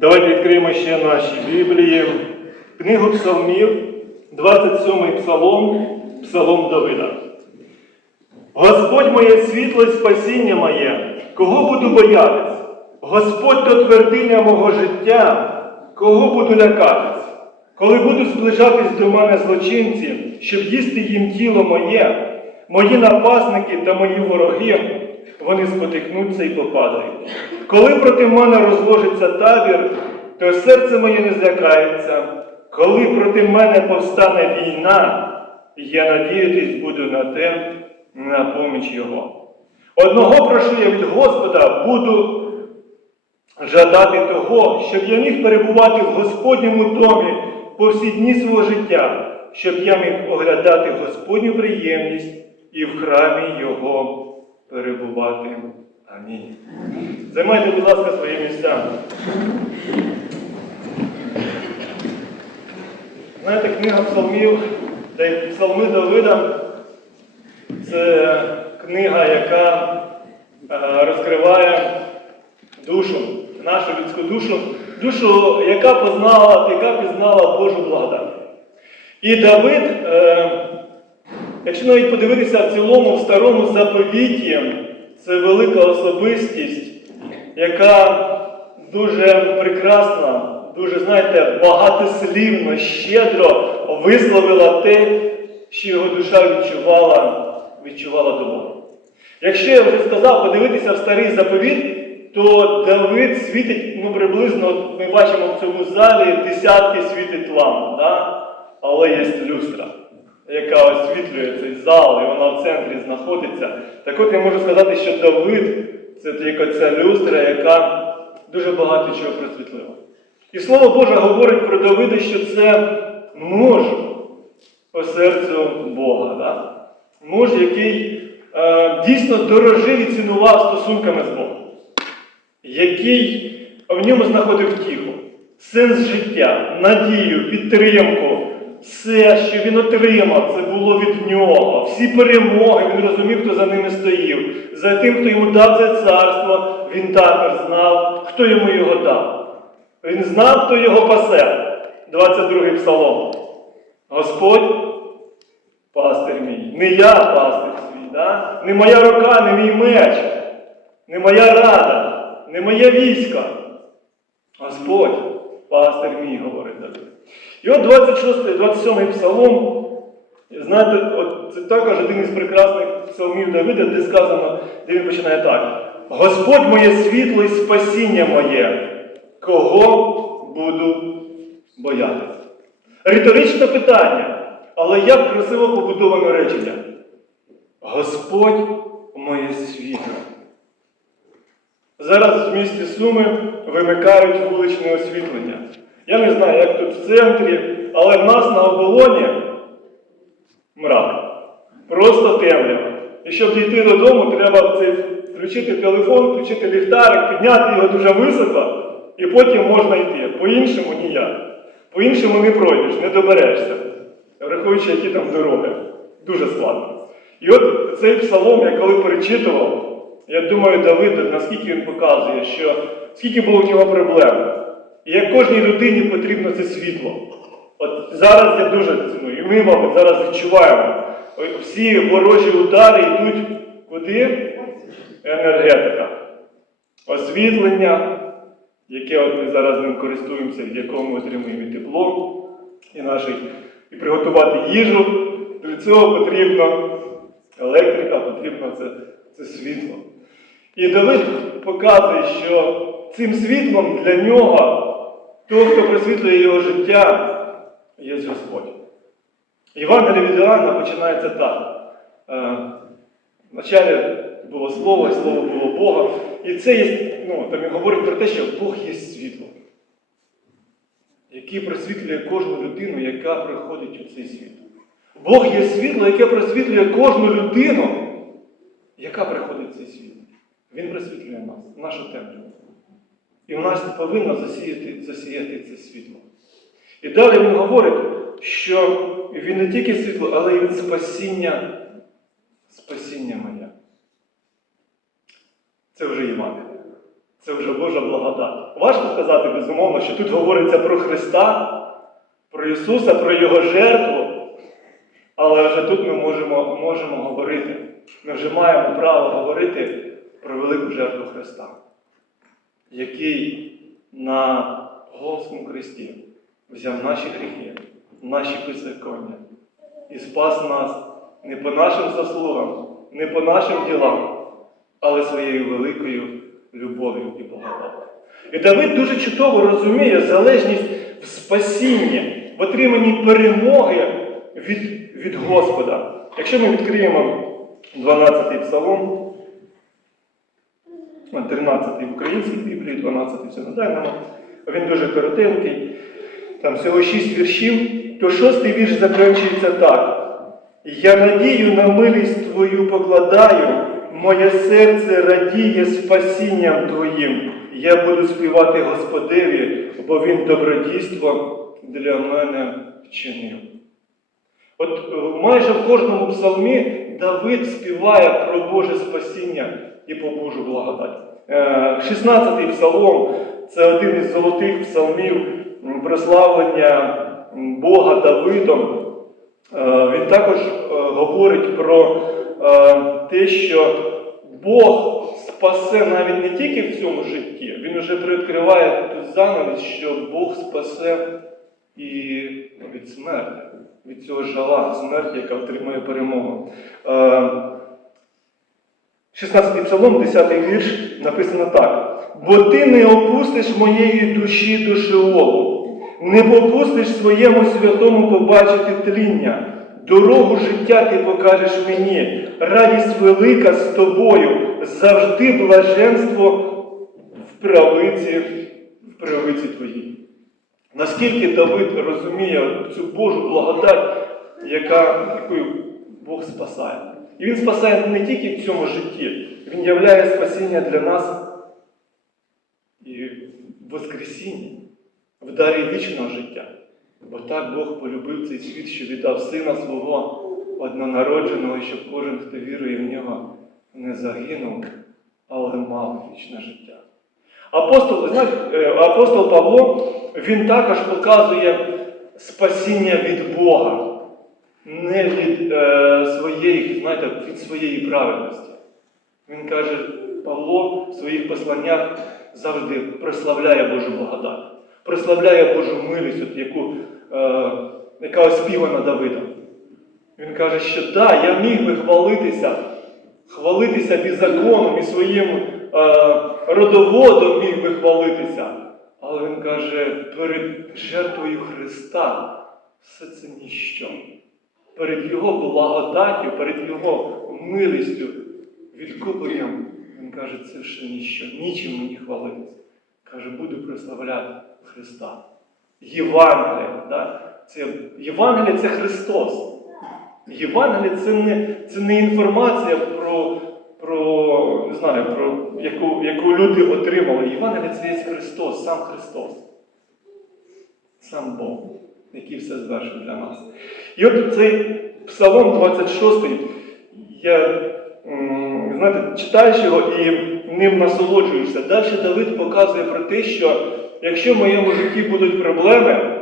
Давайте відкриємо ще наші Біблії. Книгу Псалмів, 27 псалом, псалом Давида. Господь моє світло і спасіння моє, кого буду боятись? Господь то твердиня мого життя, кого буду лякатись? Коли будуть зближатись до мене злочинці, щоб їсти їм тіло моє, мої напасники та мої вороги, вони спотикнуться і попадають. Коли проти мене розложиться табір, то серце моє не злякається. Коли проти мене повстане війна, я надіятись буду на те, на поміч Його. Одного прошу я від Господа, буду жадати того, щоб я міг перебувати в Господньому домі по всі дні свого життя, щоб я міг оглядати Господню приємність і в храмі Його перебувати. Амінь. Займайте, будь ласка, свої місця. Знаєте, книга псалмів, та й псалми Давида це книга, яка е, розкриває душу, нашу людську душу, душу, яка познала, яка пізнала Божу благодать. І Давид, е, якщо навіть подивитися в цілому в старому заповіті, це велика особистість, яка дуже прекрасна, дуже, знаєте, багатослівно, щедро висловила те, що його душа відчувала, відчувала до Бога. Якщо я вже сказав подивитися в старий заповіт, то Давид світить ну, приблизно, ми бачимо в цьому залі десятки світить ламп, да? але є люстра, яка освітлює цей зал, і вона в центрі знаходиться. Так от я можу сказати, що Давид це тільки ця люстра, яка дуже багато чого просвітлила. І Слово Боже говорить про Давида, що це муж по серцю Бога. Да? Муж, який е, дійсно дорожив і цінував стосунками з Богом, який в ньому знаходив втіху, сенс життя, надію, підтримку. Все, що він отримав, це було від нього. Всі перемоги, він розумів, хто за ними стоїв. За тим, хто йому дав це царство, він також знав, хто йому його дав. Він знав, хто його пасе. 22-й псалом. Господь пастир мій. Не я пастир свій, да? не моя рука, не мій меч, не моя рада, не моє військо. Господь, пастир мій, говорить Давид. І от 26, 27 псалом, знаєте, от це також один із прекрасних псалмів Давида, де сказано, де він починає так. Господь моє світло і спасіння моє, кого буду боятися? Риторичне питання, але як красиво побудоване речення. Господь моє світло. Зараз в місті Суми вимикають вуличне освітлення. Я не знаю, як тут в центрі, але в нас на оболоні мрак. Просто темрява. І щоб дійти додому, треба включити телефон, включити ліхтарик, підняти його дуже високо, і потім можна йти. По-іншому ніяк. По-іншому не пройдеш, не доберешся. Враховуючи, які там дороги. Дуже складно. І от цей псалом, я коли перечитував, я думаю, Давид, наскільки він показує, що скільки було в нього проблем. І як кожній людині потрібно це світло. От зараз я дуже ціную, і ми, мабуть, зараз відчуваємо. Всі ворожі удари йдуть куди? Енергетика. Освітлення, яке от ми зараз ним користуємося, в якому отримуємо і тепло, і наше, і приготувати їжу. Для цього потрібно електрика, потрібно це, це світло. І Давид показує, що цим світлом для нього, того, хто просвітлює його життя, є Господь. Євангелія від Іоанна починається так. Е, Вначалі було слово, і слово було Бога. І це є, ну, там він говорить про те, що Бог є світло, який просвітлює кожну людину, яка приходить у цей світ. Бог є світло, яке просвітлює кожну людину, яка приходить в цей світ. Він просвітлює нас, нашу темряву. І в нас повинно засіяти, засіяти це світло. І далі він говорить, що він не тільки світло, але й спасіння, спасіння моє. Це вже Євангеліє. це вже Божа благодать. Важко сказати, безумовно, що тут говориться про Христа, про Ісуса, про Його жертву. Але вже тут ми можемо, можемо говорити. Ми вже маємо право говорити про велику жертву Христа, який на Голському Христі взяв наші гріхи, наші беззаконня і спас нас не по нашим заслугам, не по нашим ділам, але своєю великою любов'ю і благодаттю. І Давид дуже чудово розуміє залежність в спасінні, в отриманні перемоги від, від Господа. Якщо ми відкриємо 12-й псалом, 13-й в українській Біблії, 12-й в синодальному, він дуже коротенький, там всього 6 віршів, то шостий вірш закінчується так. Я надію на милість Твою покладаю, моє серце радіє спасінням Твоїм. Я буду співати Господеві, бо Він добродійство для мене вчинив. От е, майже в кожному псалмі Давид співає про Боже спасіння і про Божу благодать. Е, 16-й псалом це один із золотих псалмів прославлення Бога Давидом. Е, Він також е, говорить про е, те, що Бог спасе навіть не тільки в цьому житті, він вже привідкриває ту занавість, що Бог спасе і від смерті, від цього жала, смерті, яка отримує перемогу. Е, 16 псалом, 10 вірш, написано так. Бо ти не опустиш моєї душі до не попустиш своєму святому побачити тління. Дорогу життя ти покажеш мені, радість велика з тобою, завжди блаженство в правиці, в правиці твоїй. Наскільки Давид розуміє цю Божу благодать, яка, якою Бог спасає. І Він спасає не тільки в цьому житті, Він являє спасіння для нас і в Воскресінні, в дарі вічного життя. Бо так Бог полюбив цей світ, що віддав Сина свого однонародженого, щоб кожен, хто вірує в нього, не загинув, але мав вічне життя. Апостол, знаєте, апостол Павло, він також показує спасіння від Бога, не від е, своєї, знаєте, від своєї праведності. Він каже, Павло в своїх посланнях завжди прославляє Божу благодать, прославляє Божу милість, от яку, е, яка оспівана Давидом. Він каже, що да, я міг би хвалитися, хвалитися беззаконом і своїм е, родоводом міг би хвалитися. Але він каже, перед жертвою Христа все це ніщо. Перед Його благодаттю, перед Його милістю, відкупленням, він каже, це ще ніщо, нічим мені хвалитися. Каже, буду прославляти Христа. Євангелія. Да? Це, Євангелія це Христос. Євангелія це не, це не інформація не знаю, про яку, яку люди отримали. Євангелія це є Христос, сам Христос. Сам Бог, який все звершив для нас. І от цей Псалом 26, я, знаєте, читаєш його і ним насолоджуєшся. Далі Давид показує про те, що якщо в моєму житті будуть проблеми,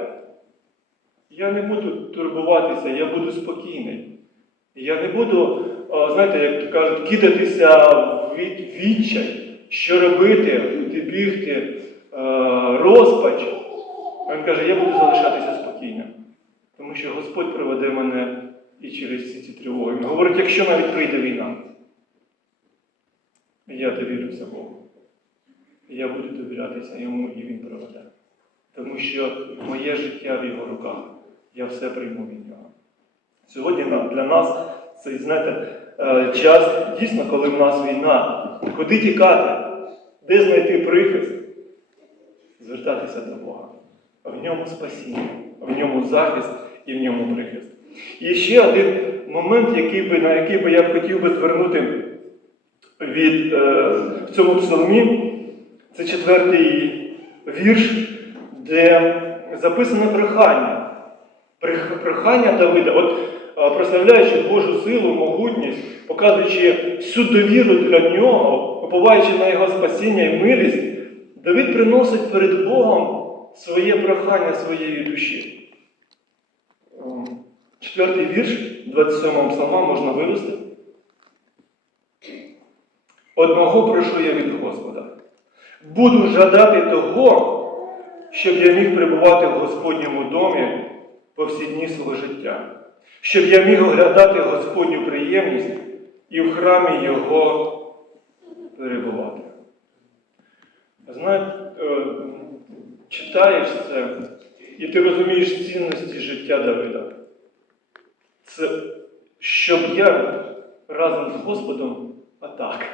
я не буду турбуватися, я буду спокійний. Я не буду, знаєте, як кажуть, кидатися від- відчай, що робити, куди бігти, розпач. Він каже, я буду залишатися спокійним. Тому що Господь приведе мене і через всі ці тривоги. Він говорить, якщо навіть прийде війна, я довірюся Богу. Я буду довірятися йому і він приведе. Тому що моє життя в його руках. Я все прийму від нього. Сьогодні для нас цей, знаєте, е, час дійсно, коли в нас війна. Куди тікати? Де знайти прихист? Звертатися до Бога. В ньому спасіння, в ньому захист і в ньому прихист. І ще один момент, який би, на який би я хотів би звернути від, е, в цьому псалмі, це четвертий вірш, де записано прохання. Прохання Давида. От прославляючи Божу силу, могутність, показуючи всю довіру для нього, уповаючи на його спасіння і милість, Давид приносить перед Богом своє прохання своєї душі. Ем, Четвертий вірш 27 псалма можна вивести. Одного прошу я від Господа. Буду жадати того, щоб я міг перебувати в Господньому домі по всі дні свого життя, щоб я міг оглядати Господню приємність і в храмі Його перебувати. Знаєте, е, читаєш це, і ти розумієш цінності життя Давида. Це щоб я разом з Господом атак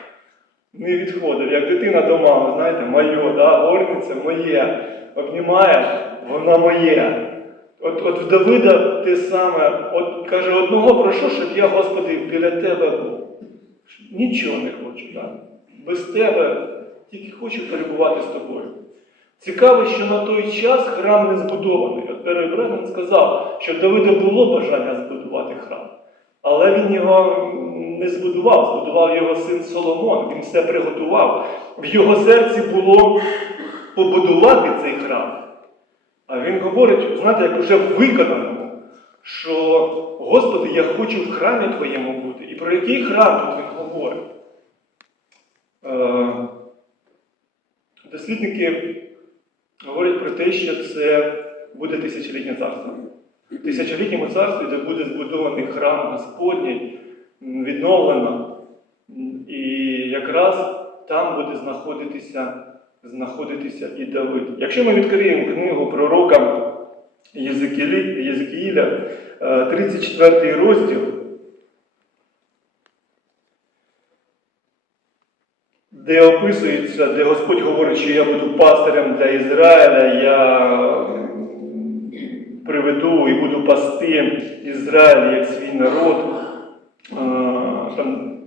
не відходив, як дитина до мами, знаєте, моє, да, горниця моє, обнімає, вона моє. От, от в Давида те саме, от каже, одного прошу, щоб я, Господи, біля тебе був. Нічого не хочу, да? без тебе, тільки хочу перебувати з тобою. Цікаво, що на той час храм не збудований. Бregman сказав, що в Давида було бажання збудувати храм. Але він його не збудував, збудував його син Соломон, він все приготував. В його серці було побудувати цей храм. А він говорить, знаєте, як уже виконаному, що Господи, я хочу в храмі Твоєму бути. І про який храм тут він говорить? Е, Дослідники говорять про те, що це буде тисячолітнє царство. В тисячолітньому царстві, де буде збудований храм Господній, відновлено. І якраз там буде знаходитися, знаходитися і Давид. Якщо ми відкриємо книгу пророка е, 34 розділ, де описується, де Господь говорить, що я буду пастирем для Ізраїля, я приведу і буду пасти Ізраїль як свій народ. Е, там,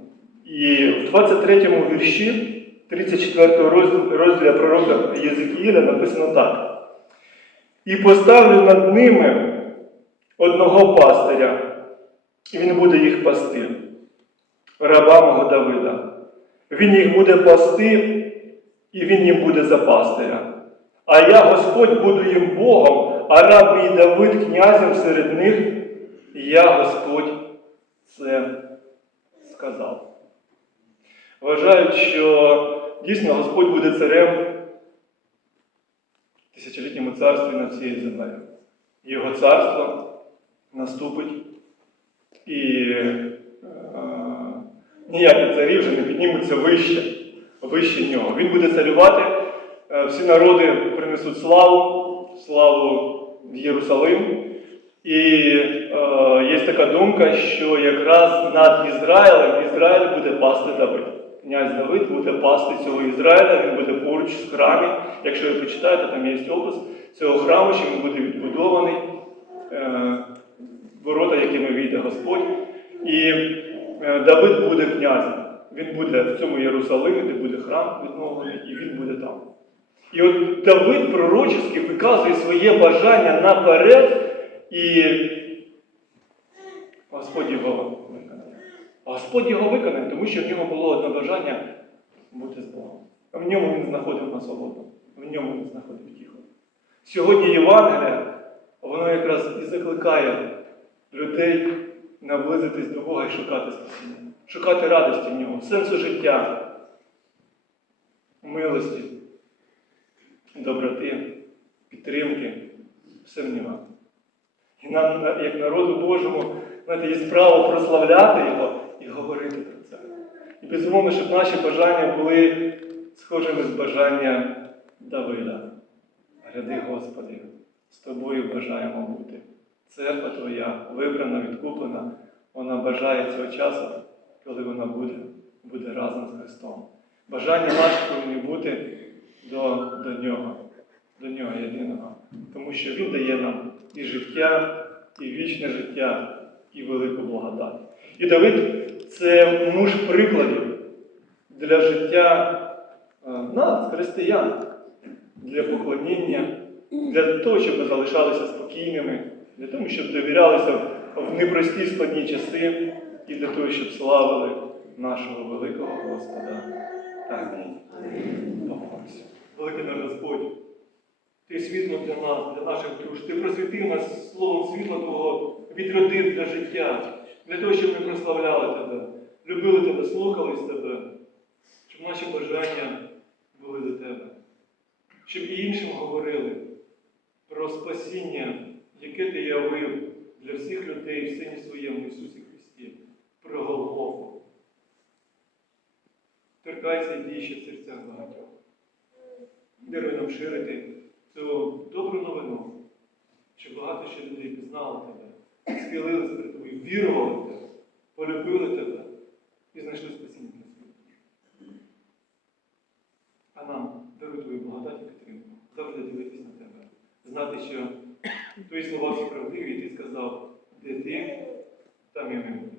І в 23 вірші 34 розділу пророка Єзекіїля написано так. І поставлю над ними одного пастиря, і він буде їх пасти, раба мого Давида. Він їх буде пасти, і він їм буде за пастиря. А я, Господь, буду їм Богом, а раб мій Давид князем серед них, і я, Господь, це сказав. Вважають, що дійсно Господь буде царем в тисячолітньому царстві над всією землею. Його царство наступить і е, ніякі царі вже не піднімуться вище, вище нього. Він буде царювати, е, всі народи принесуть славу, славу в Єрусалим. І е, є така думка, що якраз над Ізраїлем Ізраїль буде пасти Давид. Князь Давид буде пасти цього Ізраїля, він буде поруч з храмі. Якщо ви почитаєте, там є опис цього храму, що він буде відбудований, е, ворота, якими війде Господь. І е, Давид буде князем. Він буде в цьому Єрусалимі, де буде храм відновлений, і він буде там. І от Давид пророчески виказує своє бажання наперед, і Господь його виконає. А Господь його виконає, тому що в нього було одне бажання бути з Богом. В ньому він знаходив насолоду, в ньому він знаходив тихо. Сьогодні Євангелія, воно якраз і закликає людей наблизитись до Бога і шукати спасіння, шукати радості в ньому, сенсу життя, милості, доброти, підтримки, все в нього. І нам, як народу Божому, знаєте, є право прославляти Його і говорити про це. І безумовно, щоб наші бажання були схожими з бажання Давида. Гряди, Господи, з тобою бажаємо бути. Церква Твоя вибрана, відкуплена, вона бажає цього часу, коли вона буде, буде разом з Христом. Бажання наше повинні бути до, до Нього, до Нього єдиного. Тому що Він дає нам і життя, і вічне життя, і велику благодать. І Давид це муж прикладів для життя е, нас, християн, для поклоніння, для того, щоб ми залишалися спокійними, для того, щоб довірялися в непрості складні часи і для того, щоб славили нашого великого Господа. Амінь. Великий наш Господь, Ти світло для нас, для наших душ. Ти просвітив нас словом світла Твого, відродив для життя, для того, щоб ми прославляли Тебе, любили Тебе, слухались Тебе, щоб наші бажання були до Тебе, щоб і іншим говорили про спасіння, яке Ти явив для всіх людей в Сині Своєму Ісусі Христі, про Голгофу. Торкайся і дій в серцях багатьох. Даруй нам ширити цю добру новину, щоб багато ще людей пізнали тебе, схилилися перед тобою, вірували в тебе, полюбили тебе і знайшли спасіння для своїх. А нам даруй твою благодать і підтримку, завжди дивитись на тебе, знати, що твої слова всі правдиві, і ти сказав, де ти, там і ми будемо.